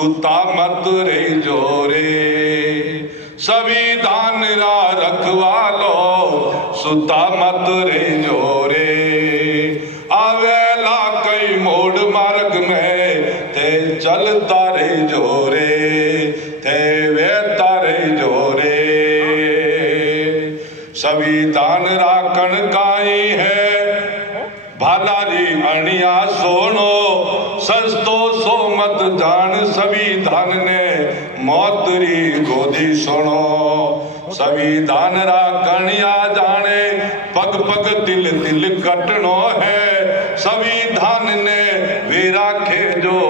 सुता मत रे जोरे, संविधान रा रखवालो सुता मत रे जोरे। आवेला कई मोड़ मार्ग में थे चलता रे जोरे, थे वेता रे जोरे। संविधान राखण काई है भालारी अणिया सोनो, सस्तो सो मत जान संविधान ने मौतरी गोदी सुनो। संविधान राखणिया जाने पग पग तिल तिल कटनो है, संविधान ने वे राखे जो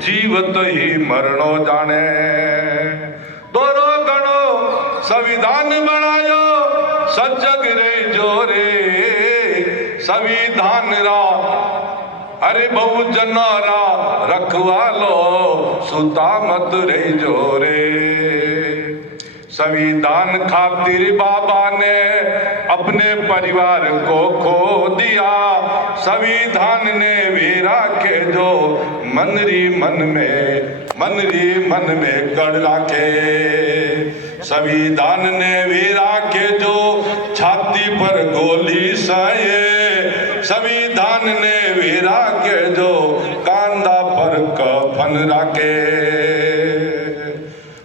जीवत ही मरणो जाने। दोरो गणो संविधान बनायो सजग रे जोरे, संविधान रा अरे बहुजन रा रखवालो सुता मत रे जोरे। संविधान खातिर बाबा ने अपने परिवार को खो दिया, संविधान ने भी राखे जो मनरी मन में गढ़ राखे। संविधान ने भी राखे जो छाती पर गोली सहे, संविधान ने भी राखे जो कांधा पर कफन राखे।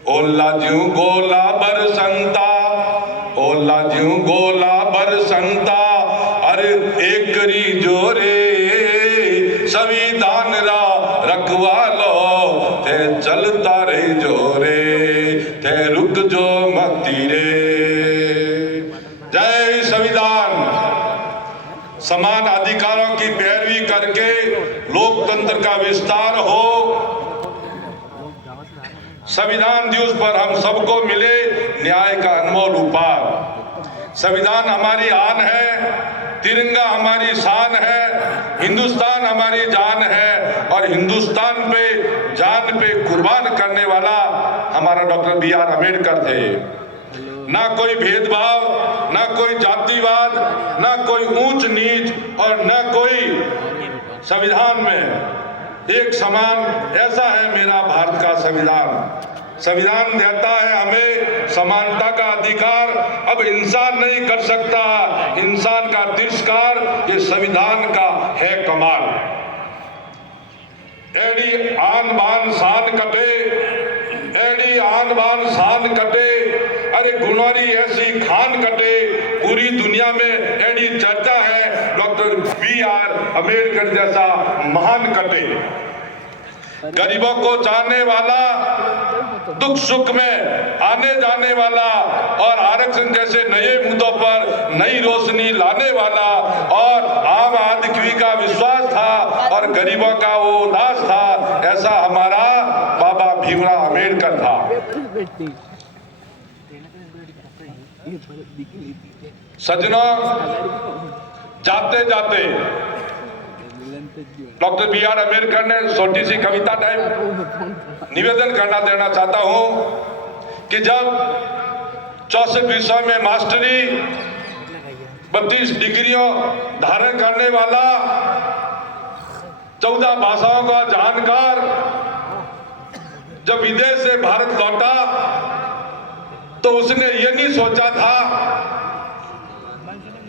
ओला ज्यों गोला बरसंता, ओला ज्यों गोला बरसंता, अरे एकरी जोरे। संविधान रा रखवालो थे चलता रे जोरे, थे रुक जो मती रे। जय संविधान। समान अधिकारों की पैरवी करके लोकतंत्र का विस्तार हो। संविधान दिवस पर हम सबको मिले न्याय का अनमोल उपहार। संविधान हमारी आन है, तिरंगा हमारी शान है, हिंदुस्तान हमारी जान है और हिंदुस्तान पे जान पे कुर्बान करने वाला हमारा डॉक्टर B.R. अम्बेडकर थे। ना कोई भेदभाव, ना कोई जातिवाद, ना कोई ऊंच नीच और न कोई संविधान में एक समान। ऐसा है मेरा भारत का संविधान। संविधान देता है हमें समानता का अधिकार। अब इंसान नहीं कर सकता इंसान का तिरस्कार, ये संविधान का है कमाल। एडी आन बान शान कटे, एडी आन बान शान कटे, अरे गुनारी ऐसी खान कटे। पूरी दुनिया में एडी चर्चा है डॉक्टर B.R. अम्बेडकर जैसा महान कटे। गरीबों को चाहने वाला, दुख सुख में आने जाने वाला और आरक्षण जैसे नए मुद्दों पर नई रोशनी लाने वाला और आम आदमी का विश्वास था और गरीबों का वो उल्लास था, ऐसा हमारा बाबा भीमराव अम्बेडकर था। सज्जनों, जाते जाते डॉक्टर B.R. अम्बेडकर ने छोटी सी कविता टाइप निवेदन करना देना चाहता हूं कि जब 64 विषय में मास्टरी, 32 डिग्रियों धारण करने वाला, 14 भाषाओं का जानकार जब विदेश से भारत लौटा तो उसने ये नहीं सोचा था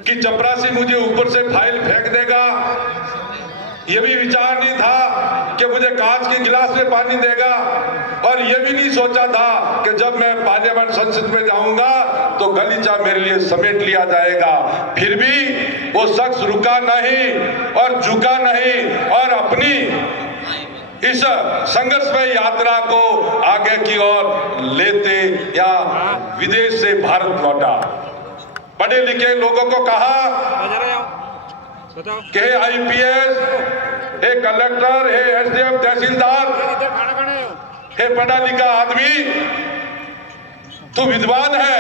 कि चपरासी मुझे ऊपर से फाइल फेंक देगा। ये भी विचार नहीं था कि मुझे कांच के गिलास में पानी देगा और ये भी नहीं सोचा था कि जब मैं पार्लियामेंट संसद में जाऊंगा तो गलीचा मेरे लिए समेट लिया जाएगा। फिर भी वो शख्स रुका नहीं और झुका नहीं और अपनी इस संघर्षमय यात्रा को आगे की ओर लेते या विदेश से भारत लौटा। पढ़े लिखे लोगों को कहा कि IPS, हे कलेक्टर, हे SDM, तहसीलदार, हे पढ़ा लिखा आदमी, तू विद्वान है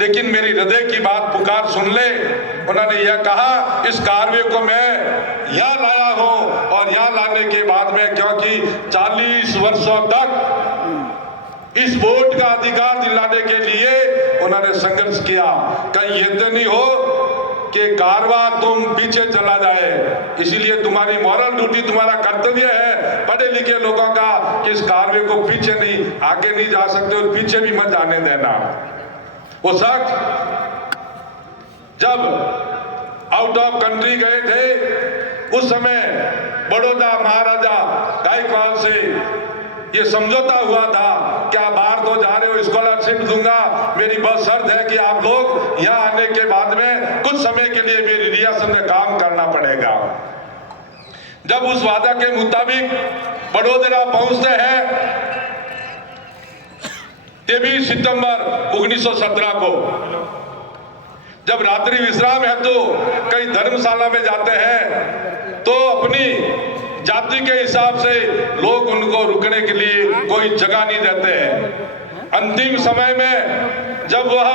लेकिन मेरी हृदय की बात पुकार सुन ले। उन्होंने यह कहा, इस कार्य को मैं यहाँ लाया हूँ और यहाँ लाने के बाद में, क्योंकि 40 वर्षों तक इस वोट का अधिकार दिलाने के लिए उन्होंने संघर्ष किया। कहीं ये तो नहीं हो कि कारवा तुम पीछे चला जाए। इसीलिए तुम्हारी मॉरल ड्यूटी, तुम्हारा कर्तव्य है पढ़े लिखे लोगों का कि इस कारवे को पीछे नहीं, आगे नहीं जा सकते और पीछे भी मत जाने देना। वो शख्स जब आउट ऑफ कंट्री गए थे उस समय बड़ौदा महाराजा गायकवाड़ से ये समझौता हुआ था कि आप बाहर तो जा रहे हो, स्कॉलरशिप दूंगा, मेरी बस शर्त है कि आप लोग यहाँ आने के बाद में कुछ समय के लिए मेरी रियासत में काम करना पड़ेगा। जब उस वादा के मुताबिक बड़ोदरा पहुंचते हैं 23 सितंबर 1917 को, जब रात्रि विश्राम है तो कई धर्मशाला में जाते हैं तो अपनी जाति के हिसाब से लोग उनको रुकने के लिए कोई जगह नहीं देते हैं। अंतिम समय में जब वह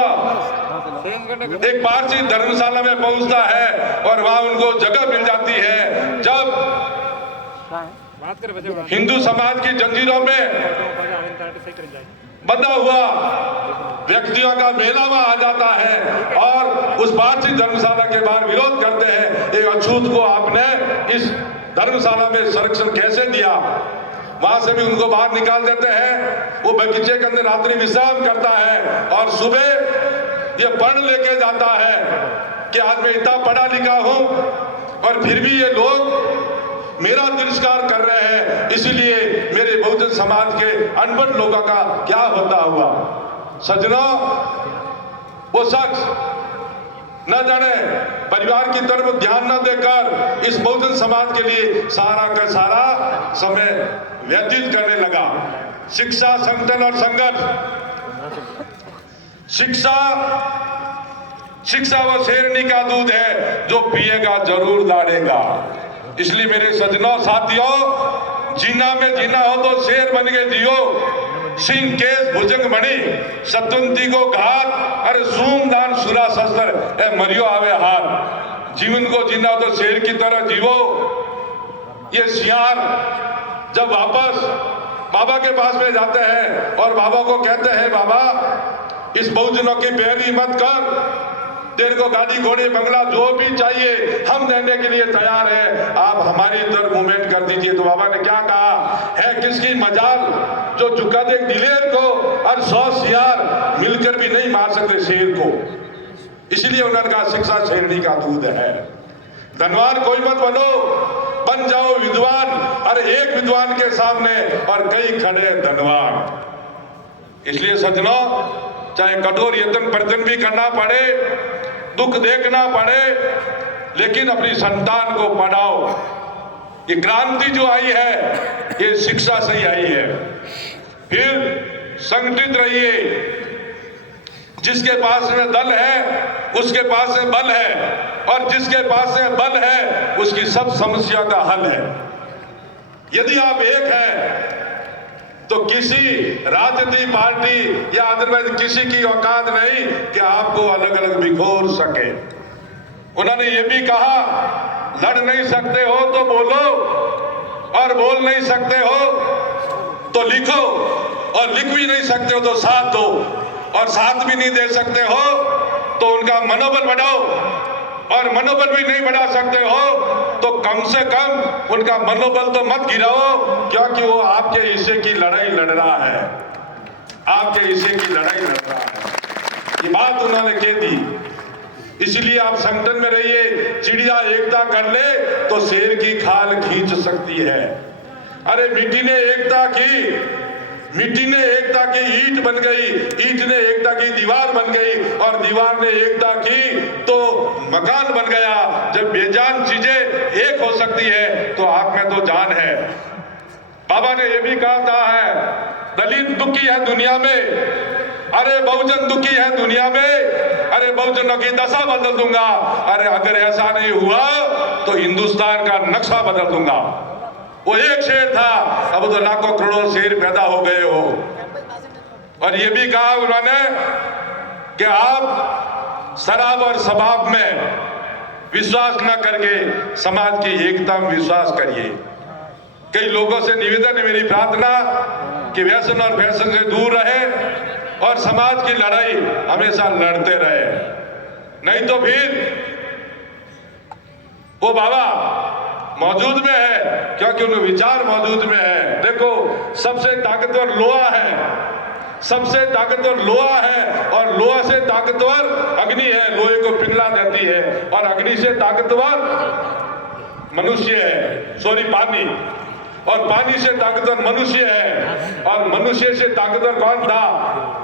एक पारसी धर्मशाला में पहुंचता है और वहां उनको जगह मिल जाती है, जब हिंदू समाज की जंजीरों में बंधा हुआ व्यक्तियों का मेला वहां आ जाता है और उस पारसी धर्मशाला के बाहर विरोध करते हैं, एक अछूत को आपने इस धर्मशाला में संरक्षण कैसे दिया। वहां से भी उनको बाहर निकाल देते हैं। वो बगीचे के अंदर रात्रि विश्राम करता है और सुबह ये पढ़ लेके जाता है कि आज मैं इतना पढ़ा लिखा हूं और फिर भी ये लोग मेरा तिरस्कार कर रहे हैं, इसीलिए मेरे बहुजन समाज के अनपढ़ लोगों का क्या होता हुआ। सज्जनों, वो शख्स न जाने परिवार की तरफ ध्यान न देकर इस बहुजन समाज के लिए सारा का सारा समय व्यतीत करने लगा। शिक्षा, संगठन और संघर्ष। शिक्षा वो शेरनी का दूध है जो पिएगा जरूर दाढ़ेगा। इसलिए मेरे सज्जनों साथियों, जीना में जीना हो तो शेर बन के जियो। सिंह केस भुजंग मणि सतुंती को घात, अरे सूमदान सुरा शस्त्र ए मरियो आवे हार। जीवन को जीना हो तो शेर की तरह जीवो। ये सियार जब वापस बाबा के पास में जाते हैं और बाबा को कहते हैं, बाबा इस बहुजनों की पैरवी मत कर, तेरे को गाड़ी घोड़े बंगला जो भी चाहिए हम देने के लिए तैयार है, आप हमारी तरफ मूवमेंट कर दीजिए। तो बाबा ने क्या कहा है, किसकी मजाल जो झुका दे दिलेर को और 100 सियार मिलकर भी नहीं मार सकते शेर को। इसलिए उन्होंने कहा शिक्षा शेरनी का दूध है। धनवान कोई मत बनो, बन जाओ विद्वान। अरे एक विद्वान के सामने और कई खड़े धनवान। इसलिए सज्जनों, चाहे कठोर यत्न प्रयत्न भी करना पड़े, दुख देखना पड़े, लेकिन अपनी संतान को पढ़ाओ। ये क्रांति जो आई है ये शिक्षा से ही आई है। फिर संगठित रहिए। जिसके पास में दल है उसके पास में बल है, और जिसके पास में बल है उसकी सब समस्या का हल है। यदि आप एक हैं तो किसी राजनीतिक पार्टी या अदरवाइज किसी की औकात नहीं कि आपको अलग अलग बिखोर सके। उन्होंने ये भी कहा, लड़ नहीं सकते हो तो बोलो, और बोल नहीं सकते हो तो लिखो, और लिख भी नहीं सकते हो तो साथ दो, और साथ भी नहीं दे सकते हो तो उनका मनोबल बढ़ाओ, और मनोबल भी नहीं बढ़ा सकते हो तो कम से कम उनका मनोबल तो मत गिराओ, क्योंकि वो आपके हिस्से की लड़ाई लड़ रहा है। आपके हिस्से की लड़ाई लड़ रहा है। ये बात उन्होंने कह दी। इसलिए आप संगठन में रहिए। चिड़िया एकता कर ले तो शेर की खाल खींच सकती है। अरे मिट्टी ने एकता की, मिट्टी ने एकता की ईंट बन गई, ईंट ने एकता की दीवार बन गई, और दीवार ने एकता की तो मकान बन गया। जब बेजान चीजें एक हो सकती है तो आप में तो जान है। बाबा ने यह भी कहा था है, दलित दुखी है दुनिया में, अरे बहुजन दुखी है दुनिया में, अरे बहुजनों की दशा बदल दूंगा। अरे अगर ऐसा नहीं हुआ तो हिंदुस्तान का नक्शा बदल दूंगा। वो एक शेर था, अब तो लाखों करोड़ों शेर पैदा हो गए हो। और ये भी कहा उन्होंने कि आप शराब और शबाब में विश्वास न करके समाज की एकता में विश्वास करिए। कई लोगों से निवेदन है, मेरी प्रार्थना कि व्यसन और फैशन से दूर रहे और समाज की लड़ाई हमेशा लड़ते रहे। नहीं तो फिर वो बाबा मौजूद में है क्योंकि उनके विचार मौजूद में है। देखो, सबसे ताकतवर लोहा है, सबसे ताकतवर लोहा है, और लोहा से ताकतवर अग्नि है, लोहे को पिघला देती है, और अग्नि से ताकतवर मनुष्य है, सॉरी पानी, और पानी से ताकतवर मनुष्य है, और मनुष्य से ताकतवर कौन था?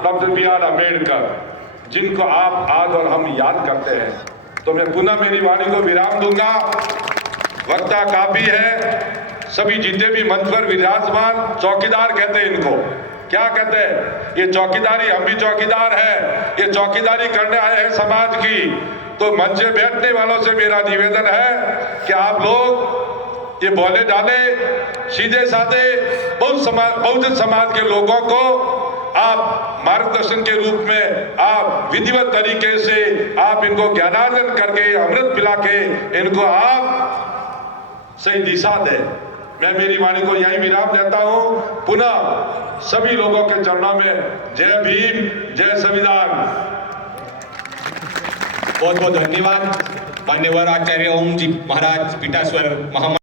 Doctor B R. अम्बेडकर, जिनको आप आज और हम याद करते हैं। तो मैं पुनः मेरी वाणी को विराम दूंगा, वक्ता काफी है। सभी जितने भी मंच पर विराजमान, चौकीदार कहते हैं इनको, क्या कहते हैं? ये चौकीदारी, हम भी चौकीदार हैं, ये चौकीदारी करने आए हैं समाज की। तो मंच से बैठने वालों से मेरा निवेदन है कि आप लोग ये बोले डाले सीधे साधे बहुजन समाज के लोगों को आप मार्गदर्शन के रूप में आप विधिवत तरीके से आप इनको ज्ञानार्जन करके, अमृत पिला के इनको आप सही दिशा दे। मैं मेरी वाणी को यही विराम देता हूं। पुनः सभी लोगों के चरणों में जय भीम, जय संविधान। बहुत बहुत धन्यवाद मान्यवर आचार्य ओम जी महाराज पीठाश्वर महामंडल।